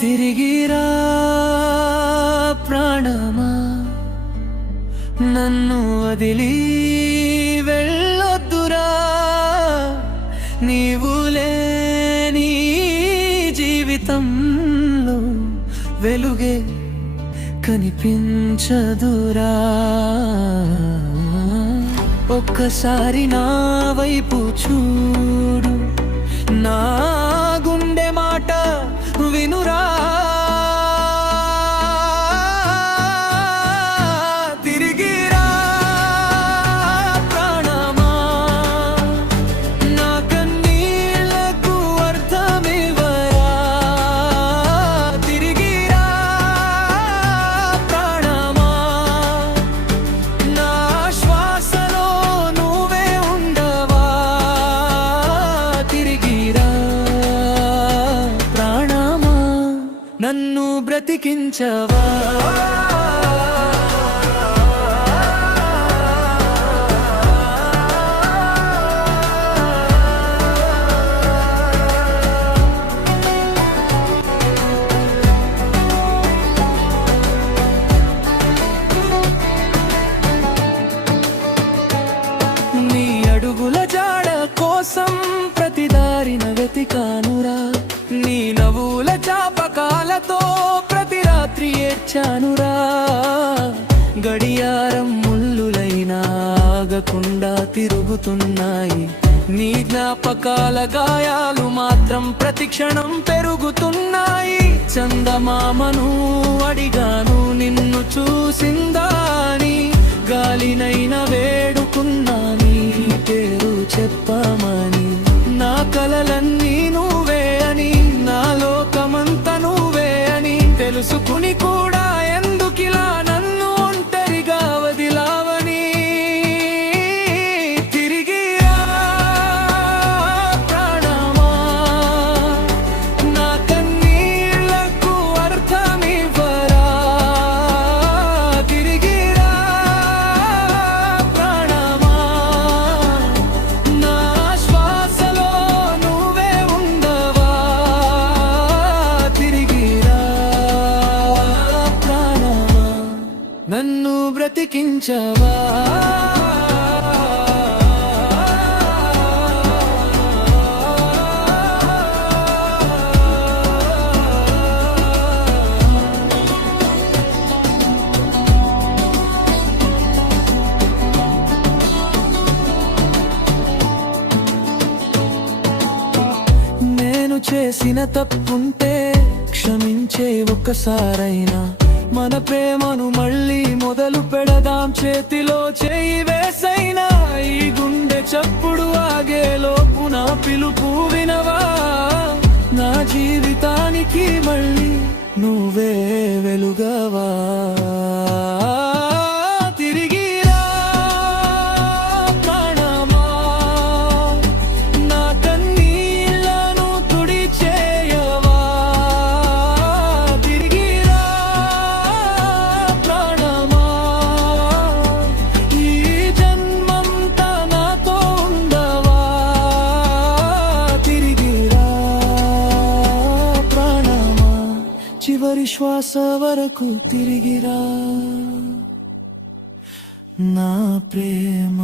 తిరిగిరా ప్రాణమా, నన్ను వదిలి వెళ్ళొద్దురా. నీవు లేని జీవితంలో వెలుగే కనిపించదురా. ఒక్కసారి నా వైపు చూడు, నా గుండె మాట వినురా. తిరిగిరా ప్రాణమా, నా కన్నీళ్లకు అర్థమివ్వరా. తిరిగిరా ప్రాణమా, నా శ్వాసలో నువ్వే ఉండవా. తిరిగిరా ప్రాణమా, నన్ను బ్రతికించవా. నీ అడుగుల జాడ కోసం ప్రతి దారిన వెతికానురా. నీ నవ్వుల చాపకాలతో ప్రతి రాత్రి ఏడ్చానురా. గడియారం ముల్లులైనా ఆగకుండా తిరుగుతున్నాయి, నీ జ్ఞాపకాల గాయాలు మాత్రం ప్రతి క్షణం పెరుగుతున్నాయి. చందమామను అడిగాను నిన్ను చూసిందా అని, గాలినైనా వేడుకున్నా నీ పేరు చెప్పమని. నా కలలన్నీ నువ్వే అని, నా లోకమంతా నువ్వే అని తెలుసుకుని కూడా ఎందుకిలా నన్ను ఒంటరిగా వదిలావని. తిరిగిరా ప్రాణమా, నా కన్నీళ్లకు అర్థమివ్వరా. తిరిగిరా ప్రాణమా, నా శ్వాసలో నువ్వే ఉండవా. తిరిగిరా ప్రాణమా, నన్ను బ్రతికించవా. నేను చేసిన తప్పుంటే క్షమించే ఒక్కసారైనా, మన ప్రేమను మళ్ళీ మొదలు పెడదాం చేతిలో చేయి వేసైనా. ఈ గుండె చప్పుడు ఆగేలోపు నా పిలుపు వినవా. నా జీవితానికి మళ్ళీ నువ్వే వెలుగవా. తిరిగిరా ప్రాణమా, నా కన్నీళ్లను తుడిచేయవా. తిరిగిరా ప్రాణమా, ఈ జన్మంతా నాతో ఉండవా. తిరిగిరా ప్రాణమా, చివరి శ్వాస వరకు తిరిగిరా నా ప్రేమ.